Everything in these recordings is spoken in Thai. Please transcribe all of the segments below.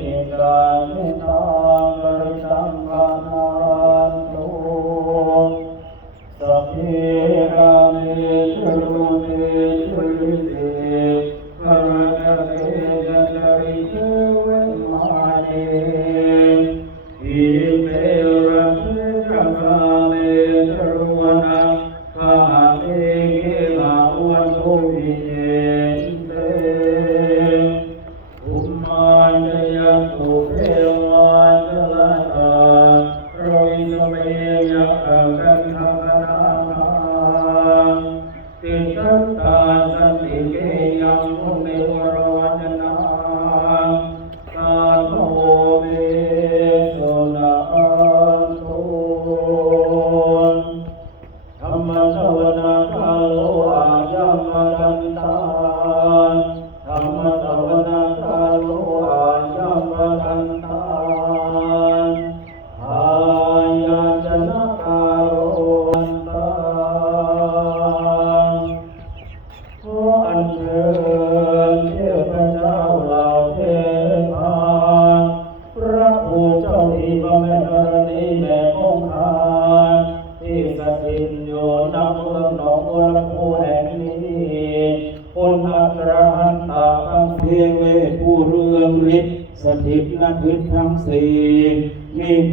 มิตรามุตา الله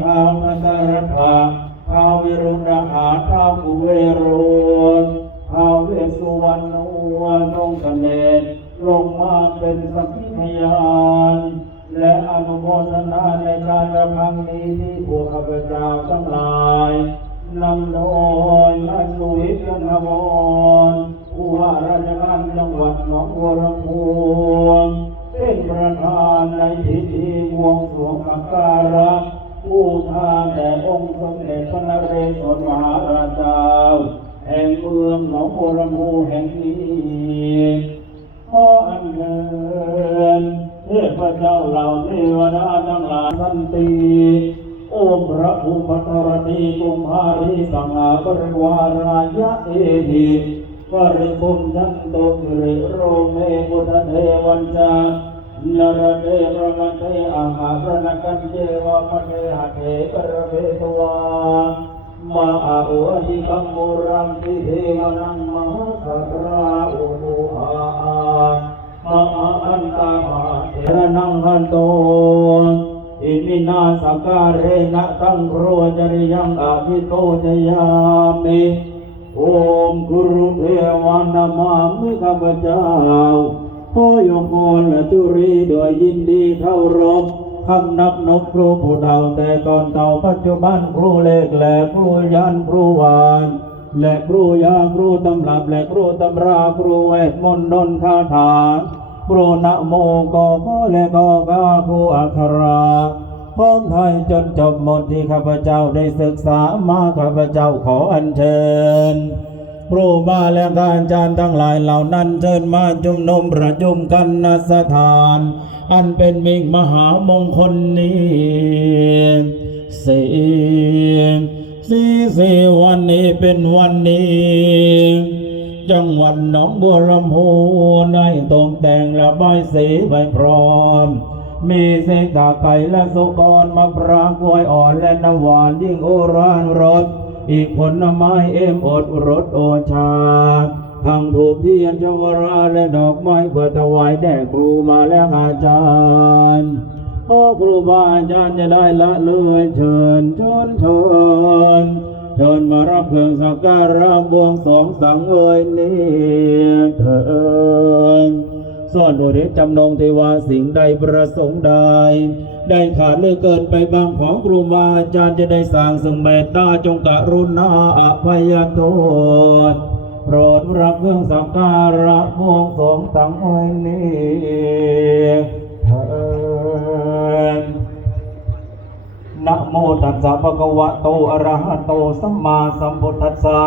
ทางอันตรธาท้าววิรุณหาท้าวกุเวโรท้าวเวสุวรรณวานงกเสด็จลงมาเป็นสักขีพยานและอนุโมทนาในการกระพังนี้ที่พวกข้าพเจ้าทั้งหลายนำโดย แห่งนี้ขออันเชิญเทพเจ้าเหล่าเทวดาทั้งหลายสันติโอมพระภูมิธรณีกุมภารีสังหาปริวารายะเอหิปริพุนทันโตสิริโรเมพุทธเทวันจานรเทระมเทอาหาระนกันเจวะมะเทหะเทปรเวทวามาอาโอหิคัมมุรังติเทวนังมหาสัต ราอุมุอามาอาอันตามาเระนังหันโตอิมินาสการเรนะตังโรจริยังอาภิโตจยามิโอมกุรุเทวานามามิข้าพเจ้าพ่อยงกรและจุรีโดยยินดีเข้ารบคำนับนกครูผู้เฒ่าแต่ก่อนเก่าปัจจุบันครูเล็กแหละครูยันครูวาน และครูยาครูตำรับและครูตำราครูเวทมนต์ดนคาถาครูนะโมกอขอและกอกาครูอัคราพร้อมไทยจนจบหมดที่ข้าพเจ้าได้ศึกษามาข้าพเจ้าขออัญเชิญครูบาและอาจารย์ทั้งหลายเหล่านั้นเชิญมาจุมนุมประชุมกันณสถาน อันเป็นมิ่งมหามงคลนี้สี่ สี่สี่วันนี้เป็นวันนี้ จังหวัดหนองบัวลำพูได้ตกแต่งระบายสีไปพร้อม มีเศษตาไก่และสุกรมะพร้าวกล้วยอ่อนและน้ำหวานยิ่งโอรานรส อีกผลไม้เอ็มอดรสโอชาทั้งถูกที่ยันจงราและดอกไม้เพื่อถวายแด่ครูมาและอาจารย์ พ่อครูบาอาจารย์จะได้ละเลยเชิญชนชนเชิญมารับเครื่องสักการะบวงสรวงสังเวยนี้เถิดส่วนอุทิศจำนงเทวาสิ่งใดประสงค์ใดได้ขาดหรือเกินไปบางของครูบาอาจารย์จะได้สร้างซึ่งเมตตาจงกรุณาอภัยโทษโปรดรับเครื่องสักการะบวงสรวงสังเวยนี้ นะโมตัสสะภะคะวะโตอะระหะโตสัมมาสัมพุทธัสสะ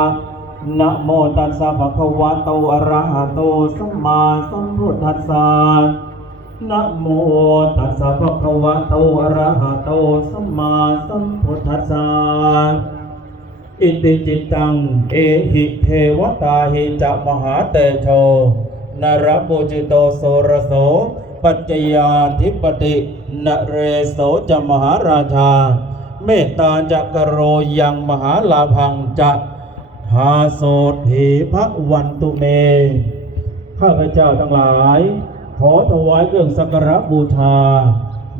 นะโมตัสสะภะคะวะโตอะระหะโตสัมมาสัมพุทธัสสะนะโมตัสสะภะคะวะโตอะระหะโตสัมมาสัมพุทธัสสะอิติจิตตัง เอหิเทวตาหิจะมหาเตโชนรบุจิโตโสรโส ปัจจยาธิปตินเรโสจะมหาราชา เมตตาจักโรยังมหาลาพังจะหาโสถีพระวันตุเม ข้าพเจ้าทั้งหลาย ขอถวายเครื่องสักการะบูชา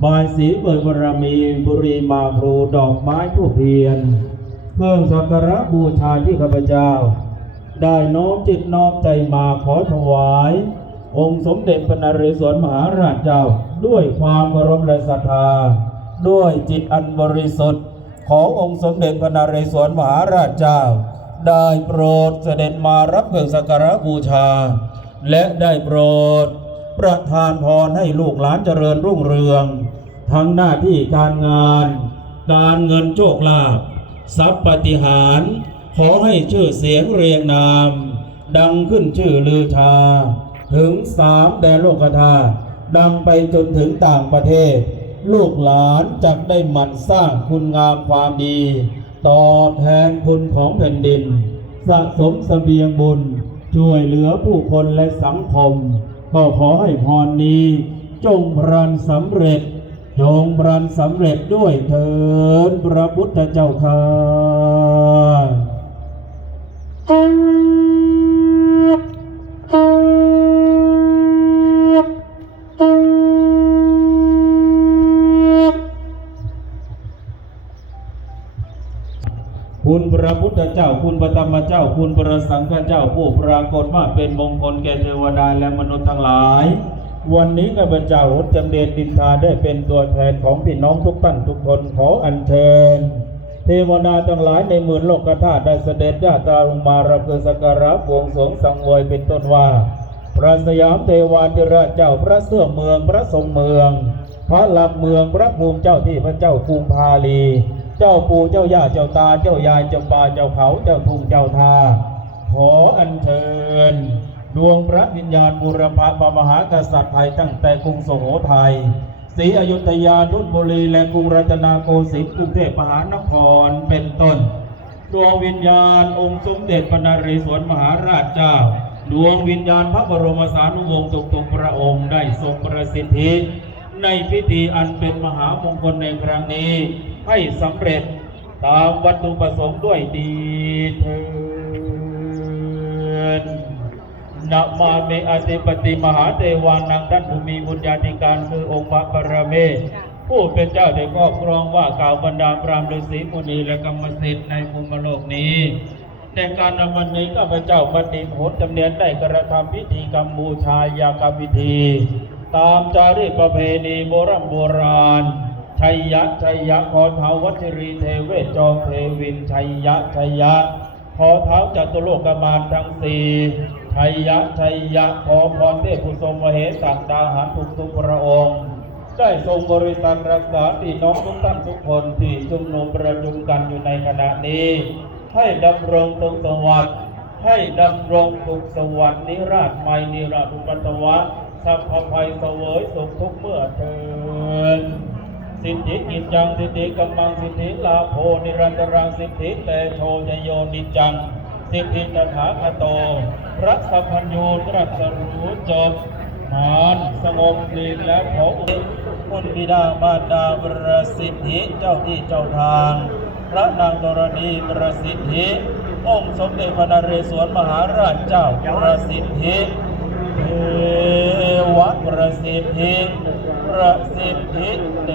บายสีเปิดบารมีบุรีมาครูดอกไม้ทูบเทียน เครื่องสักการะบูชาที่ข้าพเจ้า ได้น้อมจิตน้อมใจมาขอถวาย องค์สมเด็จพระนเรศวรมหาราชเจ้า ด้วยความเคารพและศรัทธา ด้วยจิตอันบริสุทธิ์ขององค์สมเด็จพระนเรศวรมหาราชเจ้า ได้โปรดเสด็จมารับเครื่องสักการะบูชา และได้โปรด ประทานพรให้ลูกหลานเจริญรุ่งเรือง ทั้งหน้าที่การงาน การเงินโชคลาภทรัพย์ปฏิหาร ขอให้ชื่อเสียงเรียงนาม ดังขึ้นชื่อลือชา ถึงสามแดนโลกธาตุดังไปจนถึงต่างประเทศ ลูกหลานจักได้หมั่นสร้างคุณงามความดี ตอบแทนคุณของแผ่นดิน สะสมเสบียงบุญ ช่วยเหลือผู้คนและสังคม ก็ขอให้พรนี้ จงพรันสำเร็จ จงพรันสำเร็จด้วยเถิดพระพุทธเจ้าค่ะ พระพุทธเจ้า คุณพระธรรมเจ้า คุณพระสังฆเจ้า ผู้ปรากฏว่าเป็นมงคลแก่เทวดาและมนุษย์ทั้งหลาย วันนี้ข้าพเจ้าหดจำเดนดินทาได้เป็นตัวแทนของพี่น้องทุกท่านทุกคนขออัญเชิญ เทวดาทั้งหลายในหมื่นโลกธาตุได้เสด็จญาตาลงมารับเกิดสักการะบวงสรวงสังเวยเป็นต้นว่า พระสยามเทวาธิราชเจ้าพระเสื้อเมืองพระทรงเมือง พระหลักเมืองพระภูมิเจ้าที่พระเจ้าภูมิพาลี เจ้าปู่เจ้าย่าเจ้าตา เจ้ายายเจ้าป่าเจ้าเขาเจ้าทุ่งเจ้าทา ขออัญเชิญ ดวงพระวิญญาณบุรพพมหากษัตริย์ไทยตั้งแต่กรุงสุโขทัยศรีอยุธยานุชบุรีและกรุงรัตนโกสินทร์กรุงเทพมหานครเป็นต้น ดวงวิญญาณองค์สมเด็จพระนเรศวรมหาราชเจ้า ดวงวิญญาณพระบรมสานุวงศ์ทุกๆพระองค์ได้ทรงประสิทธิ ในพิธีอันเป็นมหามงคลในครั้งนี้ ให้สำเร็จตามวัตถุประสงค์ด้วยดีเถิดนะมาเมอธิปติมหาเทวานังท่านผู้มีบุญญาธิการคือองค์พระปรเมศผู้เป็นเจ้าได้ครอบครองว่ากล่าวบรรดาพรามฤาษีมุนีและกรรมสิทธิ์ในภูมิโลกนี้ในการนำวันนี้ข้าพเจ้าบัณฑิตโหดจำเนียนได้กระทำพิธีกรรมบูชายากรรมพิธี ตามจารีตประเพณีโบราณโบราณ ชัยยะชัยยะขอเท้าวัชรีเทเวจอมเทวินชัยยะชัยยะขอเท้าจตุโลกมารทั้งสี่ชัยยะชัยยะขอพรเทพผู้ทรงมเหสักดาหารทุกทุกพระองค์ได้ทรงบริการรักษาพี่น้องทุกท่านทุกคนที่ชุมนุมประชุมกันอยู่ในขณะนี้ ให้ดำรงสุขสวัสดิ์ให้ดำรงสุขสวัสดิ์นิราชไม่นิราชุปัตตวะสัพพภัยเสวยสุขทุกเมื่อเทิน สิทธิกิจจังสิทธิกัมมังสิทธิลาโภนิรันตรังสิทธิเตโชยโยนิจจัง สิทธิตถาคโตพระสัพพัญญูตรัสรู้จบมานสงบดีและขออุคุณบิดามารดาประสิทธิเจ้าที่เจ้าทาง พระนางธรณีประสิทธิ องค์สมเด็จพระนเรศวรมหาราชเจ้าประสิทธิเทวะประสิทธิ ประสิทธิเด